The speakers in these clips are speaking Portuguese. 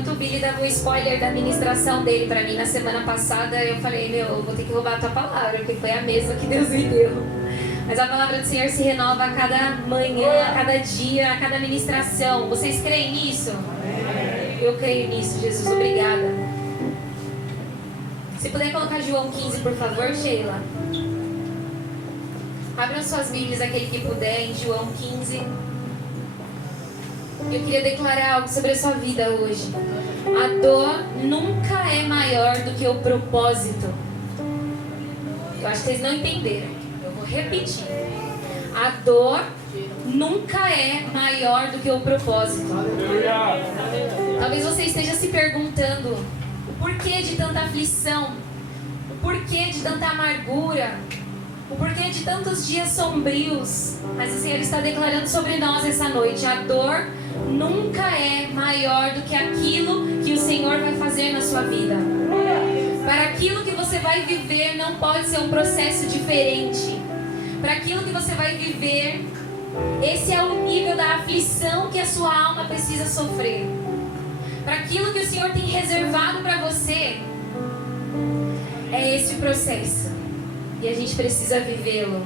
enquanto o Billy dava um spoiler da ministração dele pra mim na semana passada, eu falei, eu vou ter que roubar a tua palavra, porque foi a mesma que Deus me deu. Mas a palavra do Senhor se renova a cada manhã, a cada dia, a cada ministração. Vocês creem nisso? Eu creio nisso, Jesus. Obrigada. Se puder colocar João 15, por favor, Sheila. Abram suas Bíblias, aquele que puder, em João 15. Eu queria declarar algo sobre a sua vida hoje. A dor nunca é maior do que o propósito. Eu acho que vocês não entenderam. Eu vou repetir. A dor nunca é maior do que o propósito. Talvez você esteja se perguntando o porquê de tanta aflição, o porquê de tanta amargura, o porquê de tantos dias sombrios. Mas o Senhor está declarando sobre nós essa noite: a dor nunca é maior do que aquilo que o Senhor vai fazer na sua vida. Para aquilo que você vai viver não pode ser um processo diferente. Para aquilo que você vai viver, esse é o nível da aflição que a sua alma precisa sofrer. Para aquilo que o Senhor tem reservado para você, é esse o processo. E a gente precisa vivê-lo.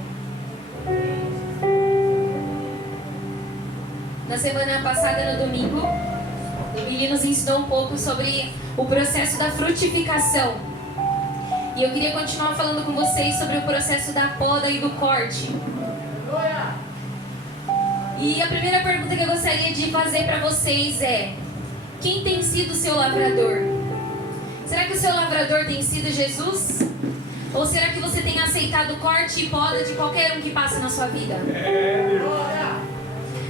Na semana passada, no domingo, o Billy nos ensinou um pouco sobre o processo da frutificação. E eu queria continuar falando com vocês sobre o processo da poda e do corte. E a primeira pergunta que eu gostaria de fazer para vocês é: quem tem sido o seu lavrador? Será que o seu lavrador tem sido Jesus? Ou será que você tem aceitado o corte e poda de qualquer um que passa na sua vida?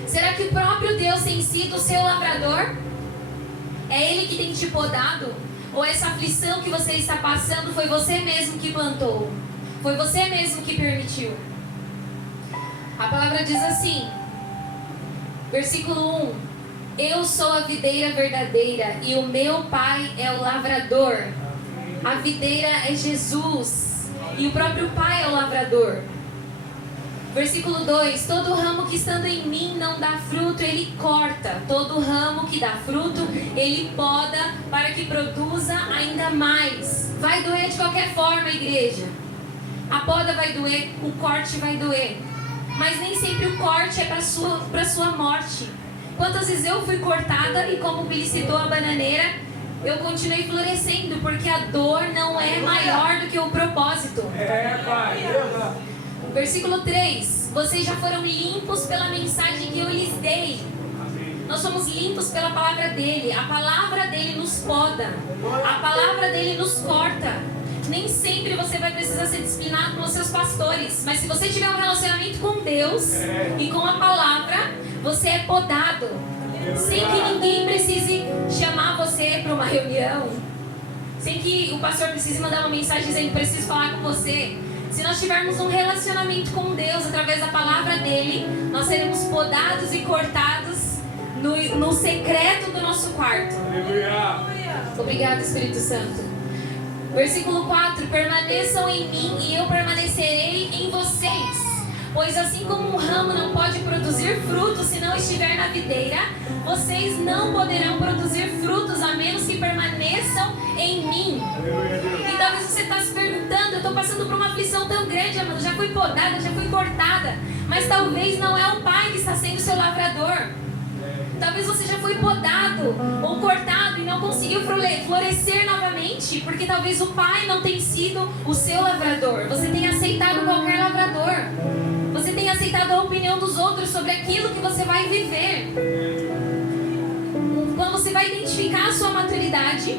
Será que o próprio Deus tem sido o seu lavrador? É Ele que tem te podado? Ou essa aflição que você está passando foi você mesmo que plantou? Foi você mesmo que permitiu? A palavra diz assim, versículo 1: eu sou a videira verdadeira e o meu pai é o lavrador. A videira é Jesus e o próprio pai é o lavrador. Versículo 2: todo ramo que estando em mim não dá fruto, ele corta. Todo ramo que dá fruto, ele poda para que produza ainda mais. Vai doer de qualquer forma, igreja. A poda vai doer, o corte vai doer. Mas nem sempre o corte é para sua morte. Quantas vezes eu fui cortada e, como o Billy citou a bananeira, eu continuei florescendo, porque a dor não é maior do que o propósito. Versículo 3: vocês já foram limpos pela mensagem que eu lhes dei. Nós somos limpos pela palavra dele. A palavra dele nos poda. A palavra dele nos corta. Nem sempre você vai precisar ser disciplinado pelos seus pastores. Mas se você tiver um relacionamento com Deus e com a palavra, você é podado. Sem que ninguém precise chamar você para uma reunião. Sem que o pastor precise mandar uma mensagem dizendo: preciso falar com você. Se nós tivermos um relacionamento com Deus através da palavra dele, nós seremos podados e cortados no secreto do nosso quarto. Obrigado, Espírito Santo. Versículo 4: permaneçam em mim e eu permanecerei em vocês. Pois assim como um ramo não pode produzir frutos se não estiver na videira, vocês não poderão produzir frutos a menos que permaneçam em mim. E talvez você está se perguntando: eu estou passando por uma aflição tão grande, amado, já fui podada, já fui cortada. Mas talvez não é o pai que está sendo seu lavrador. Talvez você já foi podado ou cortado e não conseguiu florescer novamente, porque talvez o pai não tenha sido o seu lavrador. Você tem aceitado qualquer lavrador. Você tem aceitado a opinião dos outros sobre aquilo que você vai viver. Quando você vai identificar a sua maturidade,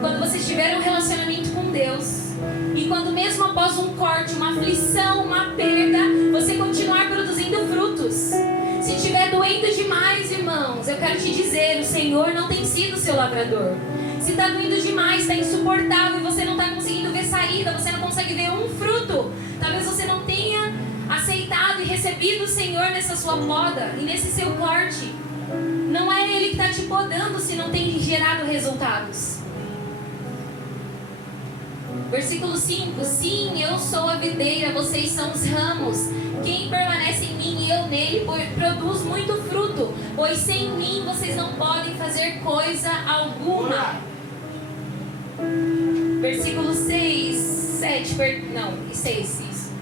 quando você tiver um relacionamento com Deus, e quando mesmo após um corte, uma aflição, uma perda, você continuar produzindo frutos. Se estiver doendo demais, irmãos, eu quero te dizer: o Senhor não tem sido o seu lavrador. Se está doendo demais, está insuportável e você não está conseguindo ver saída, você não consegue ver um fruto, talvez você não tenha aceitado e recebido o Senhor nessa sua poda e nesse seu corte. Não é Ele que está te podando se não tem gerado resultados. Versículo 5: sim, eu sou a videira, vocês são os ramos. Quem permanece em mim e eu nele produz muito fruto, pois sem mim vocês não podem fazer coisa alguma. Versículo 6, 7, 6, isso.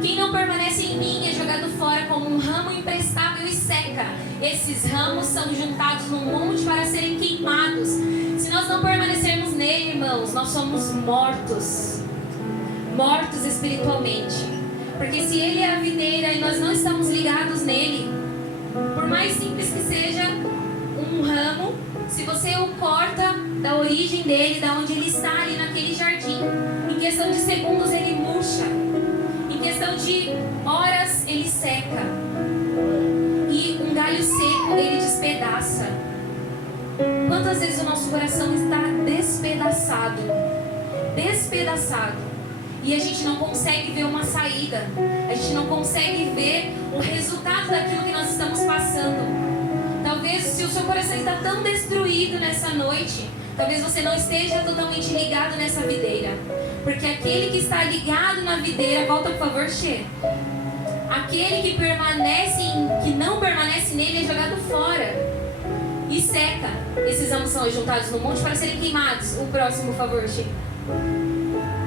Quem não permanece em mim é jogado fora como um ramo imprestável e seca. Esses ramos são juntados num monte para serem queimados. Se nós não permanecermos nele, irmãos, nós somos mortos. Mortos espiritualmente. Porque se ele é a videira e nós não estamos ligados nele, por mais simples que seja um ramo, se você o corta da origem dele, da onde ele está ali naquele jardim, em questão de segundos ele murcha, em questão de horas ele seca, e um galho seco ele despedaça. Quantas vezes o nosso coração está despedaçado, e a gente não consegue ver uma saída, a gente não consegue ver o resultado daquilo que nós estamos passando. Talvez se o seu coração está tão destruído nessa noite, talvez você não esteja totalmente ligado nessa videira. Porque aquele que está ligado na videira, volta por favor, Che. Aquele que não permanece nele é jogado fora e seca. Esses ramos são juntados no monte para serem queimados. O próximo, por favor, Che.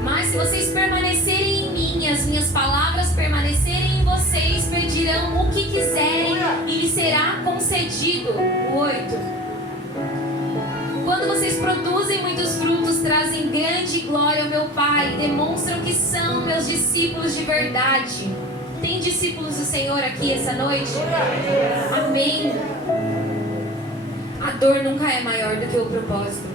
Mas se vocês permanecerem em mim, as minhas palavras permanecerem em vocês, pedirão o que quiserem e lhes será concedido. O 8. Quando vocês produzem muitos frutos, trazem grande glória ao meu Pai, demonstram que são meus discípulos de verdade. Tem discípulos do Senhor aqui essa noite? Amém. A dor nunca é maior do que o propósito.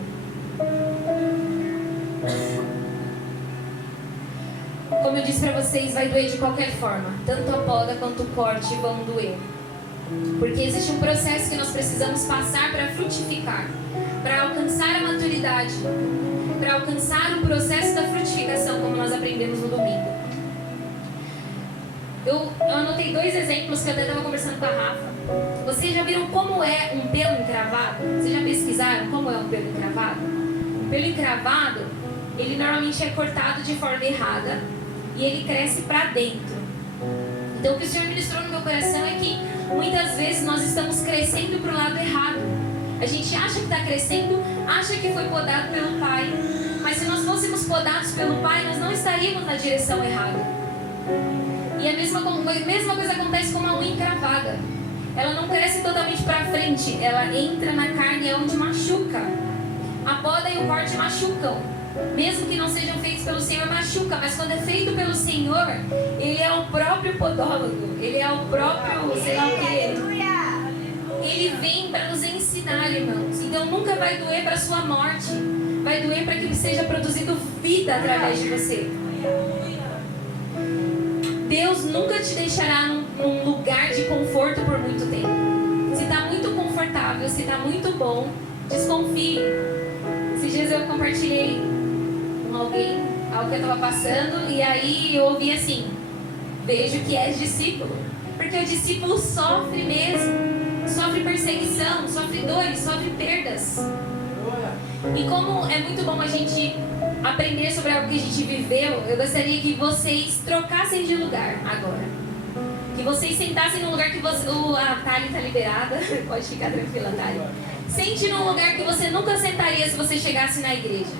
Como eu disse para vocês, vai doer de qualquer forma. Tanto a poda quanto o corte vão doer. Porque existe um processo que nós precisamos passar para frutificar, para alcançar a maturidade, para alcançar o processo da frutificação, como nós aprendemos no domingo. Eu anotei 2 exemplos que eu até estava conversando com a Rafa. Vocês já viram como é um pelo encravado? Vocês já pesquisaram como é um pelo encravado? O pelo encravado, ele normalmente é cortado de forma errada e ele cresce para dentro. Então o que o Senhor ministrou no meu coração é que muitas vezes nós estamos crescendo para o lado errado. A gente acha que está crescendo, acha que foi podado pelo Pai, mas se nós fôssemos podados pelo Pai, nós não estaríamos na direção errada. E a mesma coisa acontece com uma unha encravada. Ela não cresce totalmente para frente, ela entra na carne onde machuca. A poda e o corte machucam. Mesmo que não sejam feitos pelo Senhor, machuca. Mas quando é feito pelo Senhor, Ele é o próprio podólogo. Ele é o próprio, sei lá o que. Ele vem para nos ensinar, irmãos. Então nunca vai doer para a sua morte. Vai doer para que seja produzido vida através de você. Deus nunca te deixará num lugar de conforto por muito tempo. Se está muito confortável, se está muito bom, desconfie. Esses dias eu compartilhei com alguém algo que eu estava passando, e aí eu ouvi assim: vejo que és discípulo. Porque o discípulo sofre mesmo, sofre perseguição, sofre dores, sofre perdas. E como é muito bom a gente aprender sobre algo que a gente viveu, eu gostaria que vocês trocassem de lugar agora. Que vocês sentassem num lugar que você... A Thali está liberada, pode ficar tranquila, Thali. Sente num lugar que você nunca sentaria se você chegasse na igreja.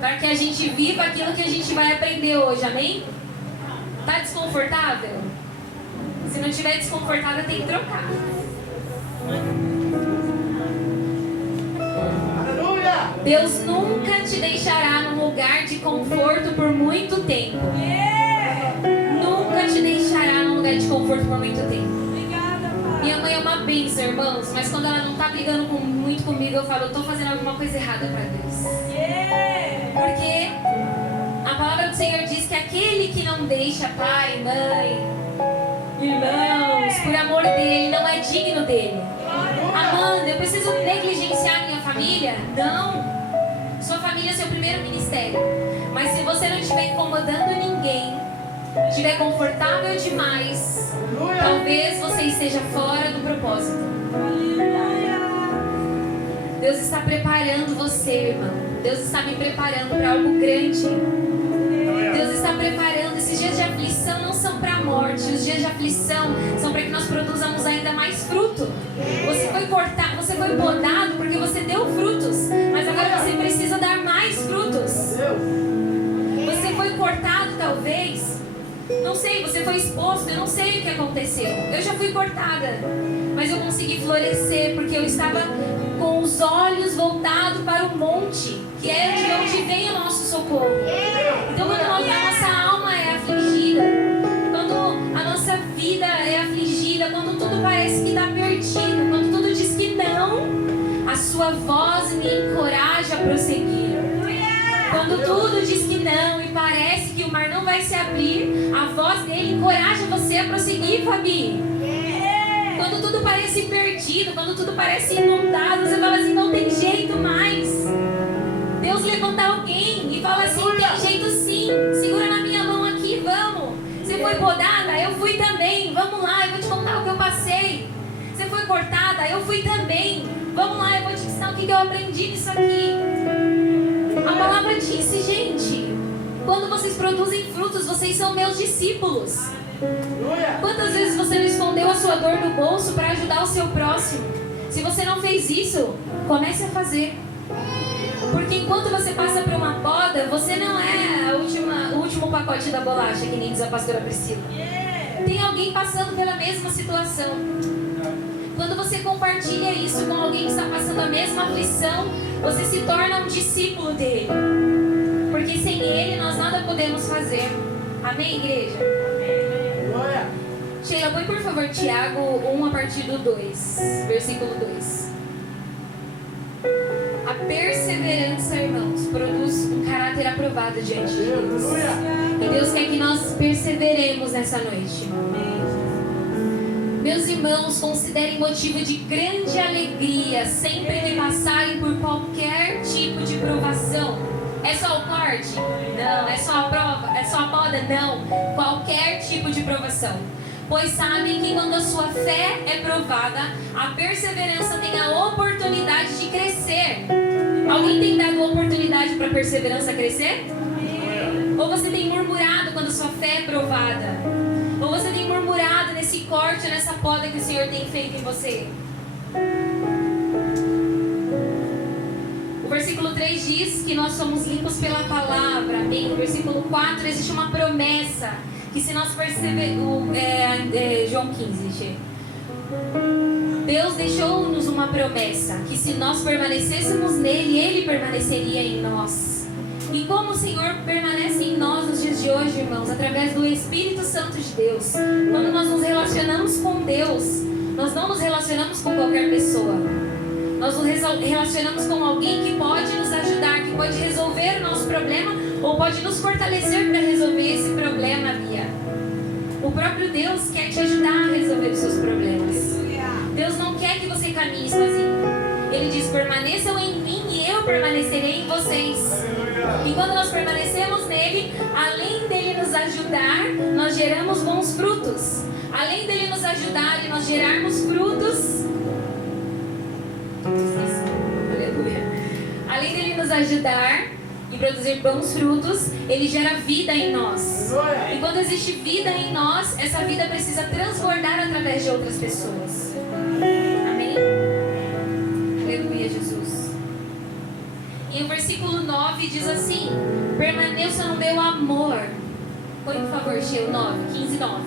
Para que a gente viva aquilo que a gente vai aprender hoje, amém? Tá desconfortável? Se não estiver desconfortável, tem que trocar. Deus nunca te deixará num lugar de conforto por muito tempo. Nunca te deixará num lugar de conforto por muito tempo. Minha mãe é uma bênção, irmãos, mas quando ela não está brigando muito comigo, eu falo: eu estou fazendo alguma coisa errada para Deus. Porque a palavra do Senhor diz que aquele que não deixa pai, mãe, irmãos, por amor dele, não é digno dele. Amanda, eu preciso negligenciar minha família? Não. Sua família é seu primeiro ministério. Mas se você não estiver incomodando ninguém, estiver confortável demais, talvez você esteja fora do propósito. Deus está preparando você, irmão. Deus está me preparando para algo grande. Deus está preparando esses dias de aflição não são para a morte. Os dias de aflição são para que nós produzamos ainda mais fruto. Você foi cortado, você foi podado porque você deu frutos. Mas agora você precisa dar mais frutos. Você foi cortado talvez. Não sei, você foi exposto, eu não sei o que aconteceu. Eu já fui cortada, mas eu consegui florescer porque eu estava com os olhos voltados para o monte, que é de onde vem o nosso socorro. Então quando a nossa alma é afligida, quando a nossa vida é afligida, quando tudo parece que está perdido, quando tudo diz que não, a sua voz me encoraja a prosseguir. Quando tudo diz que não e parece que o mar não vai se abrir, a voz dele encoraja você a prosseguir, Fabi. Quando tudo parece perdido, quando tudo parece inundado, você fala assim, não tem jeito mais. Deus levanta alguém e fala assim, tem jeito sim, segura na minha mão aqui, vamos. Você foi podada? Eu fui também, vamos lá, eu vou te contar o que eu passei. Você foi cortada? Eu fui também, vamos lá, eu vou te ensinar o que eu aprendi nisso aqui. A palavra disse, gente, quando vocês produzem frutos, vocês são meus discípulos. Quantas vezes você não escondeu a sua dor no bolso para ajudar o seu próximo? Se você não fez isso, comece a fazer. Porque enquanto você passa por uma poda, você não é o último pacote da bolacha, que nem diz a pastora Priscila. Tem alguém passando pela mesma situação. Quando você compartilha isso com alguém que está passando a mesma aflição, você se torna um discípulo dele. Porque sem ele nós nada podemos fazer. Amém, igreja? Sheila, põe por favor Tiago 1 a partir do 2, versículo 2. A perseverança, irmãos, produz um caráter aprovado diante de Deus. E Deus quer que nós perseveremos nessa noite. Meus irmãos, considerem motivo de grande alegria sempre que passarem por qualquer tipo de provação. É só o corte? Não. É só a prova? É só a poda? Não. Qualquer tipo de provação. Pois sabem que quando a sua fé é provada, a perseverança tem a oportunidade de crescer. Alguém tem dado oportunidade para a perseverança crescer? Ou você tem murmurado quando a sua fé é provada? Ou você tem murmurado nesse corte, nessa poda que o Senhor tem feito em você? O versículo 3 diz que nós somos limpos pela palavra. Amém? No versículo 4 existe uma promessa que se nós percebermos... João 15, Deus deixou-nos uma promessa que se nós permanecêssemos nele, ele permaneceria em nós. E como o Senhor permanece em nós nos dias de hoje, irmãos, através do Espírito Santo de Deus. Quando nós nos relacionamos com Deus, nós não nos relacionamos com qualquer pessoa. Nós nos relacionamos com alguém que pode nos ajudar, que pode resolver o nosso problema ou pode nos fortalecer para resolver esse problema, Bia. O próprio Deus quer te ajudar a resolver os seus problemas. Deus não quer que você caminhe sozinho. Ele diz, permaneçam em mim e eu permanecerei em vocês. E quando nós permanecemos nele, além dele nos ajudar, nós geramos bons frutos. Além dele nos ajudar e nós gerarmos frutos... Aleluia. Além dele nos ajudar e produzir bons frutos, ele gera vida em nós. E quando existe vida em nós, essa vida precisa transbordar através de outras pessoas. Amém? Aleluia, Jesus. E o versículo 9 diz assim: permaneça no meu amor. Põe por favor, Sheila, 9, 15, 9.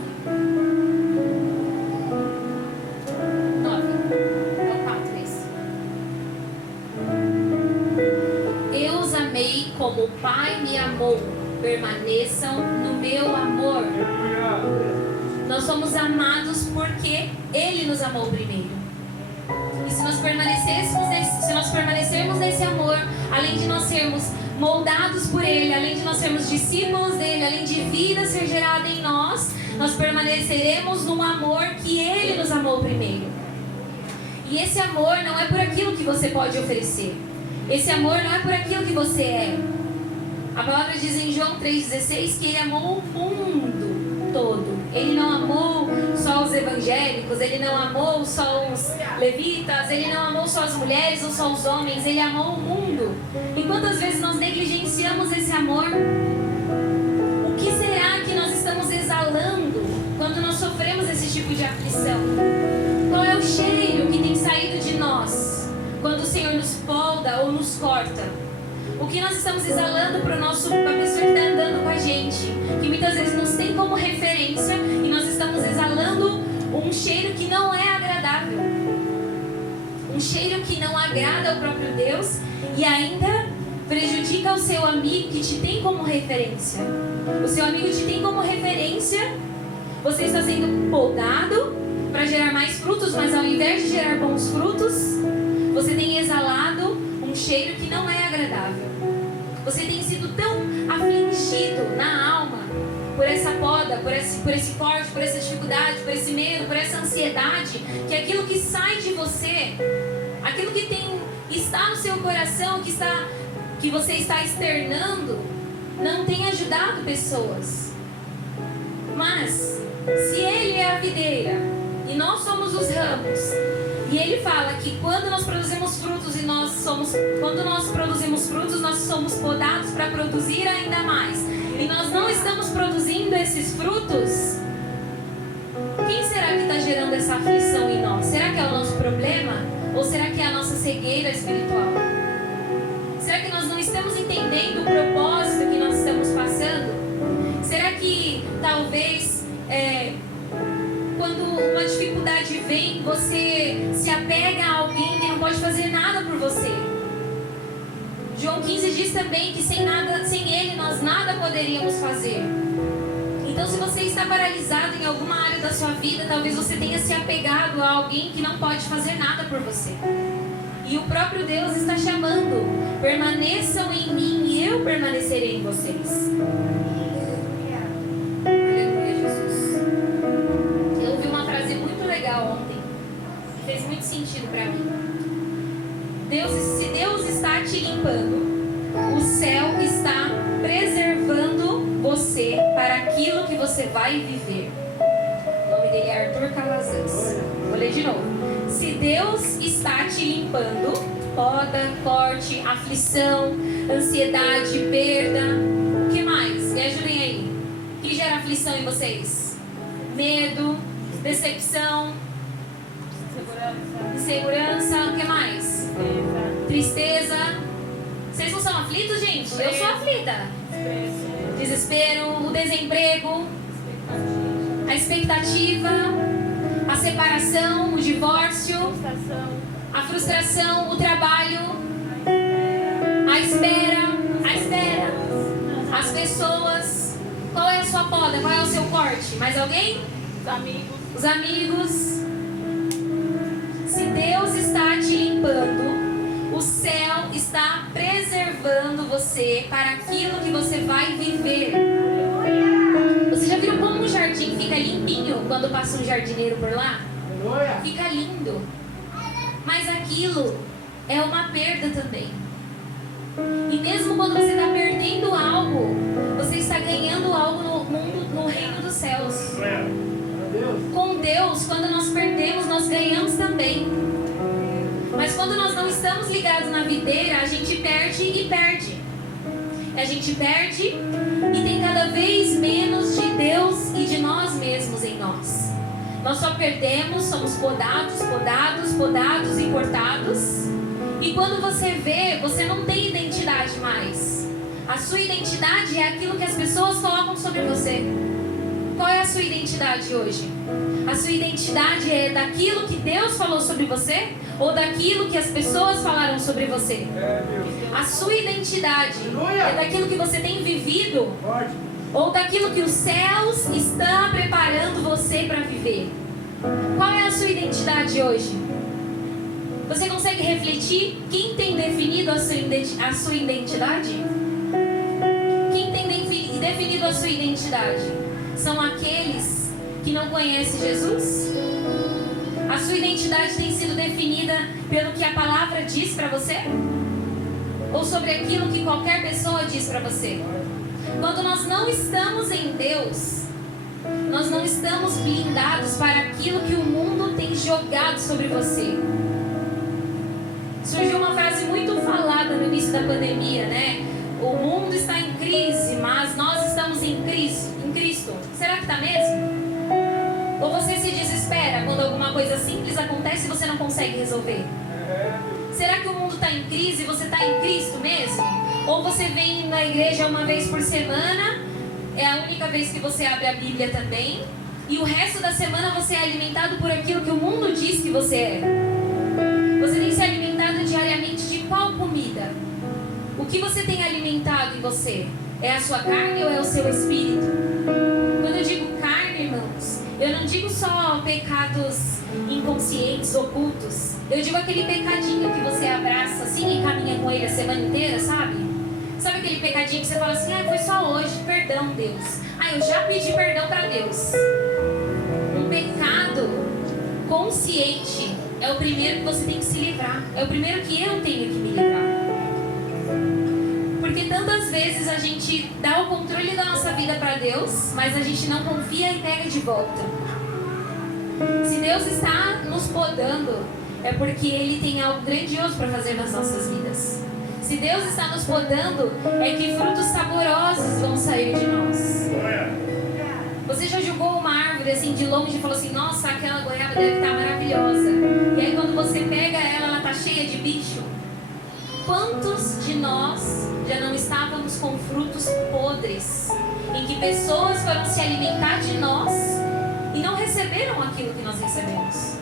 9. É o 4 esse. Eu os amei como o Pai me amou. Permaneçam no meu amor. Nós somos amados porque Ele nos amou primeiro. E se nós permanecermos nesse amor, além de nós sermos moldados por Ele, além de nós sermos discípulos dEle, além de vida ser gerada em nós, nós permaneceremos num amor que Ele nos amou primeiro. E esse amor não é por aquilo que você pode oferecer. Esse amor não é por aquilo que você é. A palavra diz em João 3,16 que Ele amou o mundo todo. Ele não amou só os evangélicos, Ele não amou só os levitas, Ele não amou só as mulheres ou só os homens, Ele amou o mundo. E quantas vezes nós negligenciamos esse amor? O que será que nós exalando quando nós sofremos esse tipo de aflição? Qual é o cheiro que tem saído de nós quando o Senhor nos polda ou nos corta? O que nós estamos exalando para a pessoa que está andando com a gente, que muitas vezes nos tem como referência, e nós estamos exalando um cheiro que não é agradável, um cheiro que não agrada ao próprio Deus e ainda prejudica o seu amigo que te tem como referência. O seu amigo te tem como referência, você está sendo podado para gerar mais frutos, mas ao invés de gerar bons frutos, você tem exalado um cheiro que não é agradável. Você tem sido tão afligido na alma por essa poda, por esse corte, por essa dificuldade, por esse medo, por essa ansiedade, que aquilo que sai de você, aquilo que está no seu coração, que você está externando, não tem ajudado pessoas. Mas, se Ele é a videira e nós somos os ramos, e Ele fala que quando nós produzimos frutos quando nós produzimos frutos, nós somos podados para produzir ainda mais. E nós não estamos produzindo esses frutos. Quem será que está gerando essa aflição em nós? Será que é o nosso problema? Ou será que é a nossa cegueira espiritual? Será que nós não estamos entendendo o propósito que nós estamos passando? Será que talvez quando uma dificuldade vem, você se apega a alguém que não pode fazer nada por você? João 15 diz também que sem Ele nós nada poderíamos fazer. Então, se você está paralisado em alguma área da sua vida, talvez você tenha se apegado a alguém que não pode fazer nada por você. E o próprio Deus está chamando: permaneçam em mim e eu permanecerei em vocês. Aleluia, Jesus. Eu ouvi uma frase muito legal ontem, fez muito sentido para mim. Se Deus está te limpando, o céu está preservando você para aquilo que você vai viver. O nome dele é Arthur Calazans. Vou ler de novo. Se Deus está te limpando, poda, corte, aflição, ansiedade, perda, o que mais? Me ajudem aí. O que gera aflição em vocês? Medo, decepção, insegurança, o que mais? Tristeza. Vocês não são aflitos, gente? Eu sou aflita. Desespero, o desemprego, a expectativa, a separação, o divórcio, a frustração, o trabalho, a espera, as pessoas. Qual é a sua poda? Qual é o seu corte? Mais alguém? Os amigos. Se Deus está te limpando, o céu está preservando você para aquilo que você vai viver. Você já viu como um jardim fica limpinho quando passa um jardineiro por lá? Fica lindo. Mas aquilo é uma perda também. E mesmo quando você está perdendo algo, você está ganhando algo no mundo, no reino dos céus. Com Deus, quando nós perdemos, nós ganhamos também. Mas quando nós não estamos ligados na videira, a gente perde e perde. A gente perde e tem cada vez menos de Deus e de nós mesmos em nós. Nós só perdemos, somos podados e cortados. E quando você vê, você não tem identidade mais. A sua identidade é aquilo que as pessoas colocam sobre você. Qual é a sua identidade hoje? A sua identidade é daquilo que Deus falou sobre você ou daquilo que as pessoas falaram sobre você? A sua identidade é daquilo que você tem vivido ou daquilo que os céus estão preparando você para viver? Qual é a sua identidade hoje? Você consegue refletir quem tem definido a sua identidade? Quem tem definido a sua identidade? São aqueles que não conhecem Jesus? A sua identidade tem sido definida pelo que a palavra diz para você? Ou sobre aquilo que qualquer pessoa diz para você? Quando nós não estamos em Deus, nós não estamos blindados para aquilo que o mundo tem jogado sobre você. Surgiu uma frase muito falada no início da pandemia, né? o mundo está em crise, mas nós estamos em Cristo. Será que está mesmo? Ou você se desespera quando alguma coisa simples acontece e você não consegue resolver? Será que o mundo está em crise e você está em Cristo mesmo? Ou você vem na igreja uma vez por semana, é a única vez que você abre a Bíblia também, e o resto da semana você é alimentado por aquilo que o mundo diz que você é? Você tem se alimentado diariamente de qual comida? O que você tem alimentado em você? É a sua carne ou é o seu espírito? Quando eu digo carne, irmãos, eu não digo só pecados inconscientes, ocultos. Eu digo aquele pecadinho que você abraça assim e caminha com ele a semana inteira, sabe? Sabe aquele pecadinho que você fala assim, foi só hoje, perdão, Deus. Eu já pedi perdão para Deus. Um pecado consciente é o primeiro que você tem que se livrar. É o primeiro que eu tenho que me livrar. Porque tantas vezes a gente dá o controle da nossa vida para Deus, mas a gente não confia e pega de volta. Se Deus está nos podando, é porque Ele tem algo grandioso para fazer nas nossas vidas. Se Deus está nos podando, é que frutos saborosos vão sair de nós. Você já julgou uma árvore assim de longe e falou assim, nossa, aquela goiaba deve estar maravilhosa. E aí quando você pega ela está cheia de bicho. Quantos de nós já não estávamos com frutos podres, em que pessoas foram se alimentar de nós e não receberam aquilo que nós recebemos?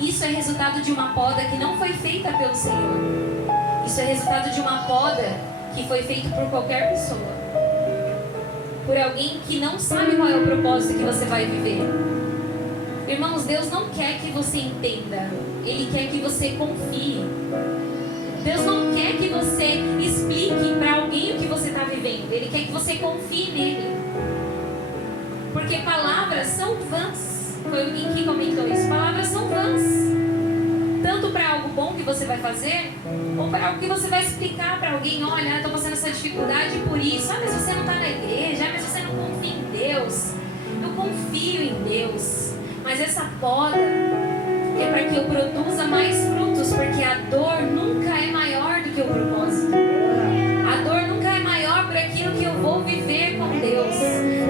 Isso é resultado de uma poda que não foi feita pelo Senhor. Isso é resultado de uma poda que foi feita por qualquer pessoa. Por alguém que não sabe qual é o propósito que você vai viver. Irmãos, Deus não quer que você entenda. Ele quer que você confie. Deus não quer que você explique para alguém o que você está vivendo. Ele quer que você confie nele. Porque palavras são vãs. Foi alguém que comentou isso. Palavras são vãs. Tanto para algo bom que você vai fazer, ou para algo que você vai explicar para alguém. Olha, estou passando essa dificuldade por isso. Mas você não está na igreja. Mas você não confia em Deus. Eu confio em Deus. Mas essa poda é para que eu produza mais frutos. Porque a dor nunca é maior do que o propósito. A dor nunca é maior para aquilo que eu vou viver com Deus.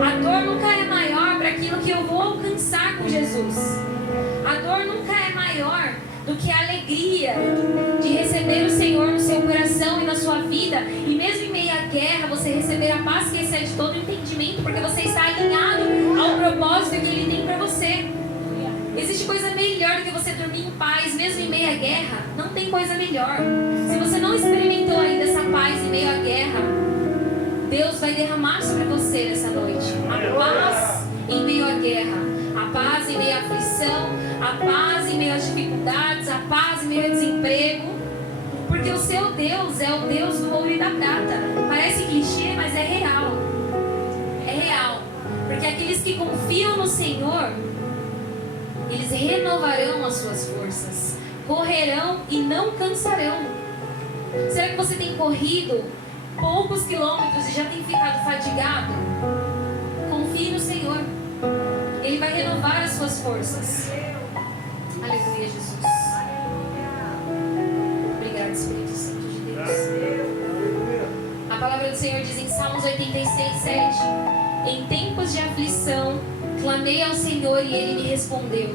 A dor nunca é maior para aquilo que eu vou alcançar com Jesus. A dor nunca é maior do que a alegria de receber o Senhor no seu coração e na sua vida, e mesmo em meio à guerra você receber a paz que excede todo entendimento, porque você está alinhado ao propósito que Ele tem para você. Existe coisa melhor do que você dormir em paz mesmo em meio à guerra? Não tem coisa melhor. Se você não experimentou ainda essa paz em meio à guerra, Deus vai derramar sobre você nessa noite a paz em meio à guerra, a paz em meio à aflição, a paz em meio às dificuldades, a paz em meio ao desemprego. Porque o seu Deus é o Deus do ouro e da prata. Parece clichê, mas é real. É real. Porque aqueles que confiam no Senhor, eles renovarão as suas forças, correrão e não cansarão. Será que você tem corrido poucos quilômetros e já tem ficado fadigado? Confie no Senhor. Ele vai renovar as suas forças. Aleluia, Jesus. Obrigado, Espírito Santo de Deus. A palavra do Senhor diz em Salmos 86:7: em tempos de aflição, clamei ao Senhor e Ele me respondeu.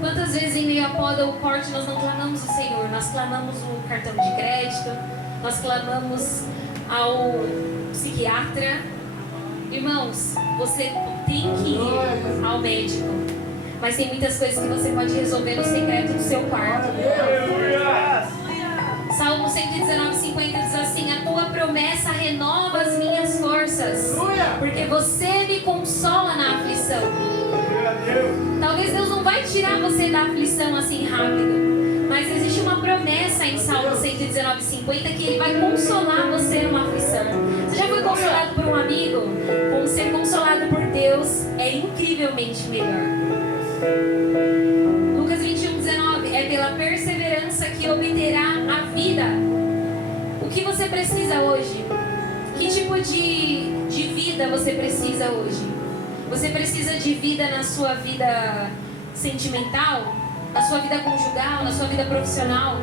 Quantas vezes em meio à poda ou corte nós não clamamos ao Senhor? Nós clamamos o cartão de crédito, nós clamamos ao psiquiatra. Irmãos, você tem que ir ao médico, mas tem muitas coisas que você pode resolver no secreto do seu quarto. Salmo 119:50 diz assim: a tua promessa renova as minhas forças, porque você me consola na aflição. Talvez Deus não vai tirar você da aflição assim rápido, mas existe uma promessa em Salmo 119:50 que Ele vai consolar você numa aflição. Você já foi consolado por um amigo? Como ser consolado por Deus é incrivelmente melhor. Lucas 21:19: é pela perseverança que obterá a vida. O que você precisa hoje? Que tipo de vida você precisa hoje? Você precisa de vida na sua vida sentimental? Na sua vida conjugal? Na sua vida profissional?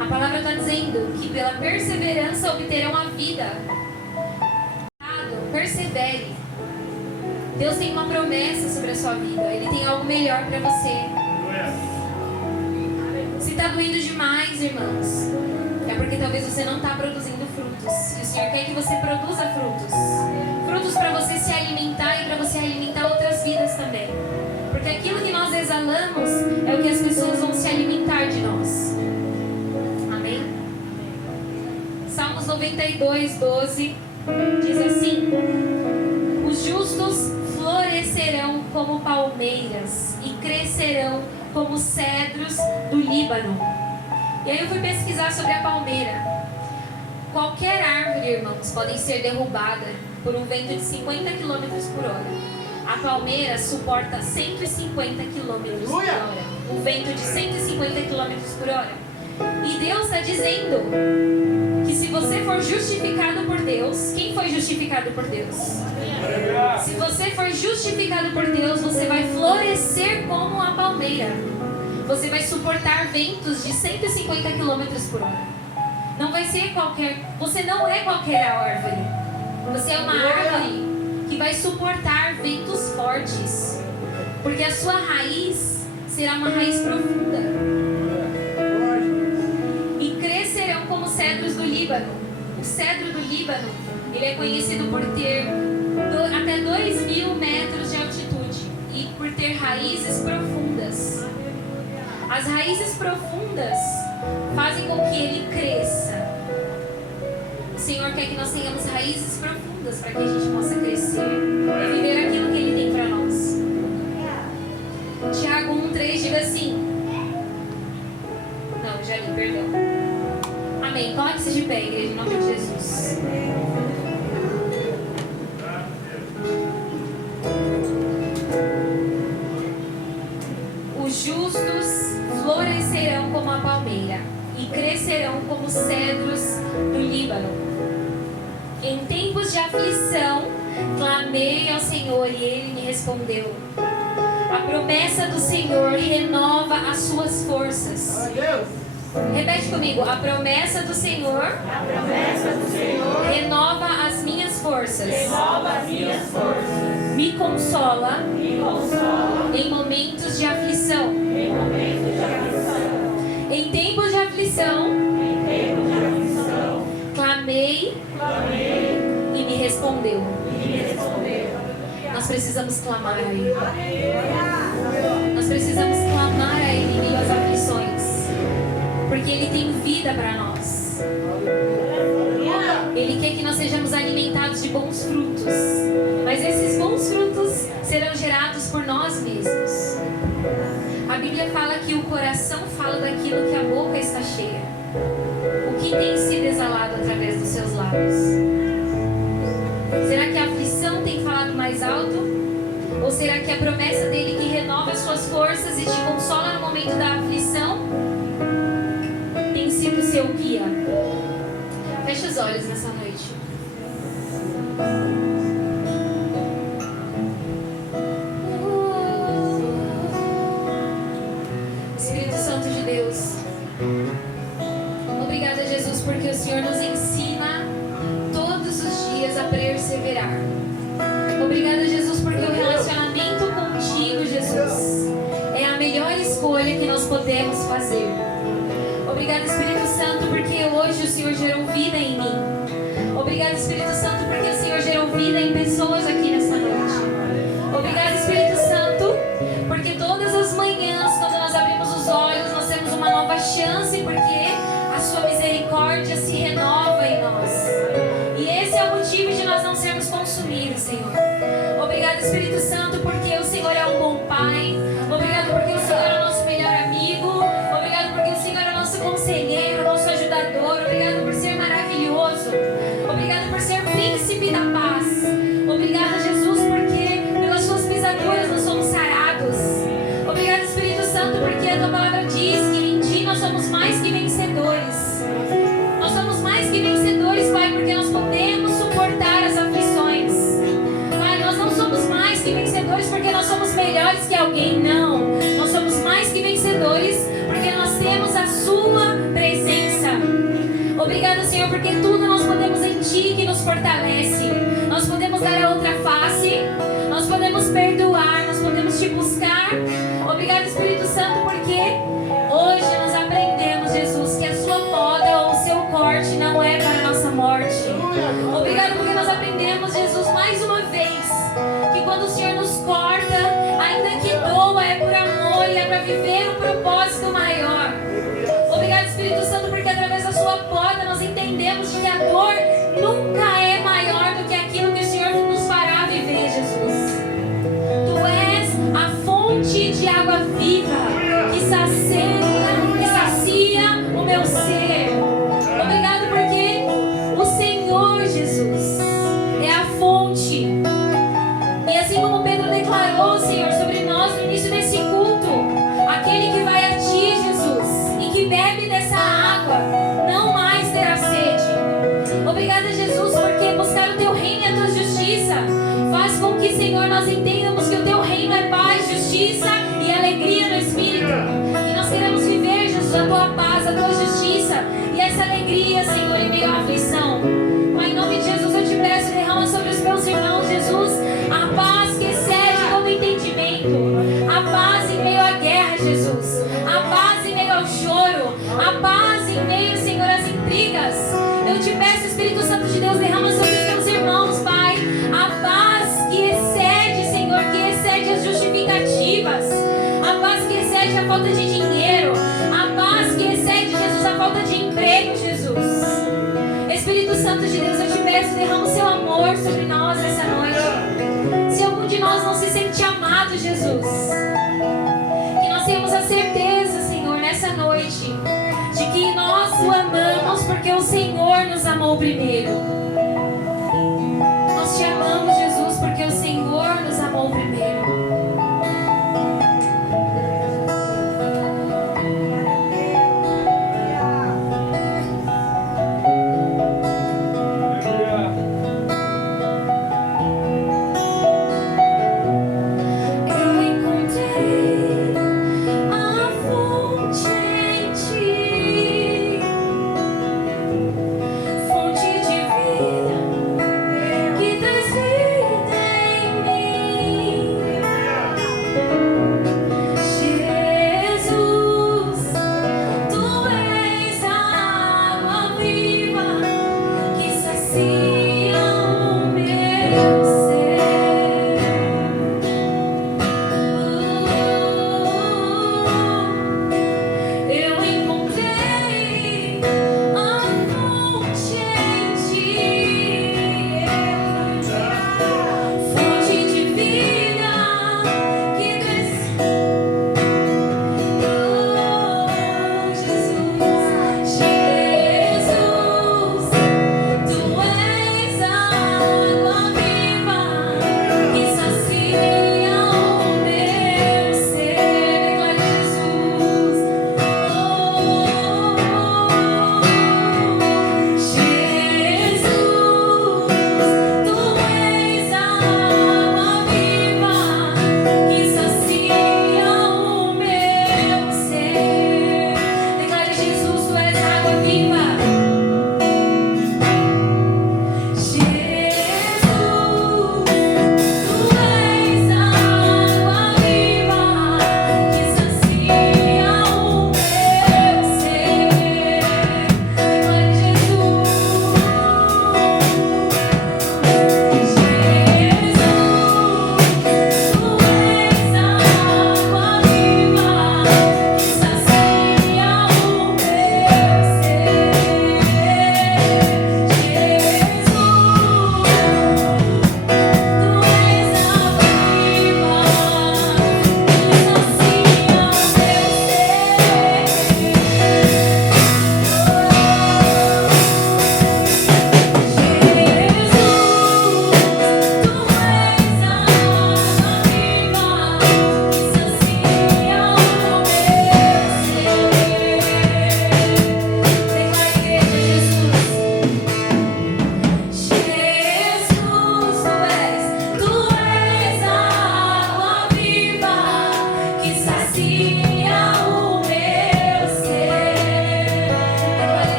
A palavra está dizendo que pela perseverança obterão a vida. Persevere. Deus tem uma promessa sobre a sua vida. Ele tem algo melhor para você. Se está doendo demais, irmãos, é porque talvez você não está produzindo frutos. E o Senhor quer que você produza frutos. Frutos para você se alimentar e para você alimentar outras vidas também. Porque aquilo que nós exalamos é o que as pessoas vão se alimentar de nós. Amém? Salmos 92, 12 diz assim: os justos florescerão como palmeiras e crescerão como cedros do Líbano. E aí eu fui pesquisar sobre a palmeira. Qualquer árvore, irmãos, pode ser derrubada por um vento de 50 km por hora. A palmeira suporta 150 km por hora. Um vento de 150 km por hora. E Deus está dizendo que se você for justificado por Deus, quem foi justificado por Deus? Se você for justificado por Deus, você vai florescer como a palmeira. Você vai suportar ventos de 150 km por hora. Não vai ser qualquer... Você não é qualquer árvore. Você é uma árvore que vai suportar ventos fortes. Porque a sua raiz será uma raiz profunda. E crescerão como cedros do Líbano. O cedro do Líbano, ele é conhecido por ter até 2.000 metros de altitude e por ter raízes profundas. As raízes profundas fazem com que ele cresça. O Senhor quer que nós tenhamos raízes profundas para que a gente possa crescer e viver aquilo que Ele tem para nós. Tiago 1,3 diz assim... Não, já li, perdão. Amém. Coloque-se de pé, igreja, em nome de Jesus. Os justos florescerão como a palmeira e crescerão como cedros do Líbano. Em tempos de aflição, clamei ao Senhor e Ele me respondeu. A promessa do Senhor renova as suas forças. Repete comigo. A promessa do Senhor, renova as minhas forças. Me consola, em momentos de aflição. Em tempos de aflição, clamei e me respondeu. Nós precisamos clamar a Ele. Nós precisamos clamar a Ele em meio às aflições. Porque Ele tem vida para nós. Ele quer que nós sejamos alimentados de bons frutos. Mas esses bons frutos serão gerados por nós mesmos. A Bíblia fala que o coração fala daquilo que a boca está cheia. O que tem sido exalado através dos seus lábios? Será que a aflição tem falado mais alto? Ou será que a promessa dele que renova as suas forças e te consola no momento da aflição tem sido seu guia? Feche os olhos nessa noite. Espírito Santo de Deus, obrigada, Jesus, porque o Senhor nos ensina todos os dias a perseverar. Obrigada, Jesus, porque o relacionamento contigo, Jesus, é a melhor escolha que nós podemos fazer. Obrigada, Espírito Santo, porque hoje o Senhor gerou vida em mim. Obrigada, Espírito Santo, porque o Senhor gerou vida em pessoas aqui nessa noite. Obrigada, Espírito Santo, porque todas as manhãs, quando nós abrimos os olhos, nós temos uma nova chance, porque a sua misericórdia se renova em nós. E esse é o motivo de nós não sermos consumidos, Senhor. Obrigado, Espírito Santo, porque o Senhor é um bom Pai. Obrigado porque o Senhor é o nosso melhor amigo. Obrigado porque o Senhor é o nosso conselheiro, nosso ajudador. Obrigado por ser maravilhoso. Obrigado por ser príncipe da paz. Obrigado, Jesus, porque pelas suas pisaduras nós somos sarados. Obrigado, Espírito Santo, porque a tua palavra diz que em ti nós somos mais que vencedores. Nós somos mais que vencedores, Pai, porque nós podemos suportar as aflições. Pai, nós não somos mais que vencedores porque nós somos melhores que alguém, não. Nós somos mais que vencedores porque nós temos a sua presença. Senhor, porque tudo nós podemos em Ti que nos fortalece. Nós podemos dar a outra face, nós podemos perdoar, nós podemos Te buscar. Obrigado, Espírito Santo, porque hoje nós aprendemos, Jesus, que a Sua poda ou o Seu corte não é para a nossa morte. Obrigado porque nós aprendemos, Jesus, mais uma vez, que quando o Senhor nos corta, ainda que doa, é por amor e é para viver um propósito maior. Obrigado, Espírito Santo, porque através da Sua poda nós entendemos que a dor nunca é maior do que aquilo que o Senhor nos fará viver, Jesus. Tu és a fonte de água viva que sacia o meu ser. Obrigado porque o Senhor, Jesus, é a fonte. E assim como Pedro declarou, Senhor, sobre nós no início desse culto, aquele que vai a Ti, Jesus, e que bebe dessa água, não mais terá sede. Obrigada, Jesus, porque buscar o Teu reino e a Tua justiça faz com que, Senhor, nós entendamos que o Teu reino é paz, justiça e alegria no Espírito. E nós queremos viver, Jesus, a Tua paz, a Tua justiça e essa alegria, Senhor, em meio à aflição. Pai, em nome de Jesus, eu Te peço, derrama sobre os meus irmãos, Jesus, a paz que excede todo entendimento. A paz em meio à guerra, Jesus. A paz em meio ao choro. A paz em meio, Senhor, às intrigas. Eu Te peço, Espírito Santo de Deus, derrama sobre os teus irmãos, Pai. A paz que excede, Senhor, que excede as justificativas. A paz que excede a falta de dinheiro. A paz que excede, Jesus, a falta de emprego, Jesus. Espírito Santo de Deus, eu Te peço, derrama o Seu amor sobre nós essa noite. Se algum de nós não se sente amado, Jesus, que nós tenhamos a certeza, Senhor, nessa noite, de que nós o amamos porque o Senhor nos amou primeiro. Nós Te amamos, Jesus, porque o Senhor nos amou primeiro.